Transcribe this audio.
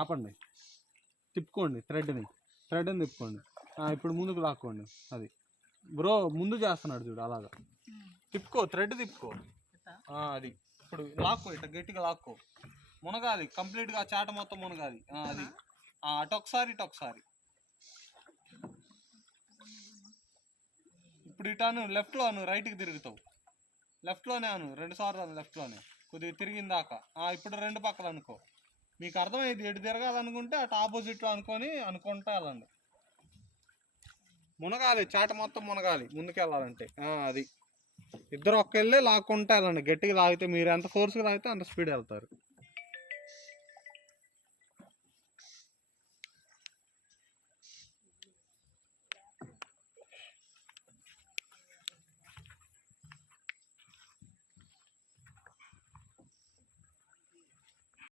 ఆపండి, తిప్పుకోండి థ్రెడ్ని తిప్పుకోండి. ఇప్పుడు ముందుకు లాక్కోండి. అది బ్రో ముందు చేస్తున్నాడు చూడు, అలాగా తిప్పుకో, థ్రెడ్ తిప్పుకో. అది ఇప్పుడు లాక్కో, ఇట్లా గట్టిగా లాక్కో, మునగాలి కంప్లీట్గా, చాట మొత్తం మునగాలి. అది అటొకసారి ఇటొకసారి. ఇప్పుడు ఇటాను లెఫ్ట్లో అను, రైట్కి తిరుగుతావు. లెఫ్ట్లోనే అను, 2 సార్లు అను లెఫ్ట్లోనే, కొద్దిగా తిరిగిందాక. ఇప్పుడు 2 పక్కలు అనుకో. మీకు అర్థమైంది, ఎటు తిరగాలనుకుంటే అటు ఆపోజిట్లో అనుకుంటా వెళ్ళండి. మునగాలి, చాట మొత్తం మునగాలి ముందుకెళ్ళాలంటే. అది ఇద్దరు ఒక్క వెళ్ళే లాక్కుంటా వెళ్ళండి. గట్టిగా లాగితే, మీరు ఎంత ఫోర్స్గా లాగితే అంత స్పీడ్ వెళ్తారు.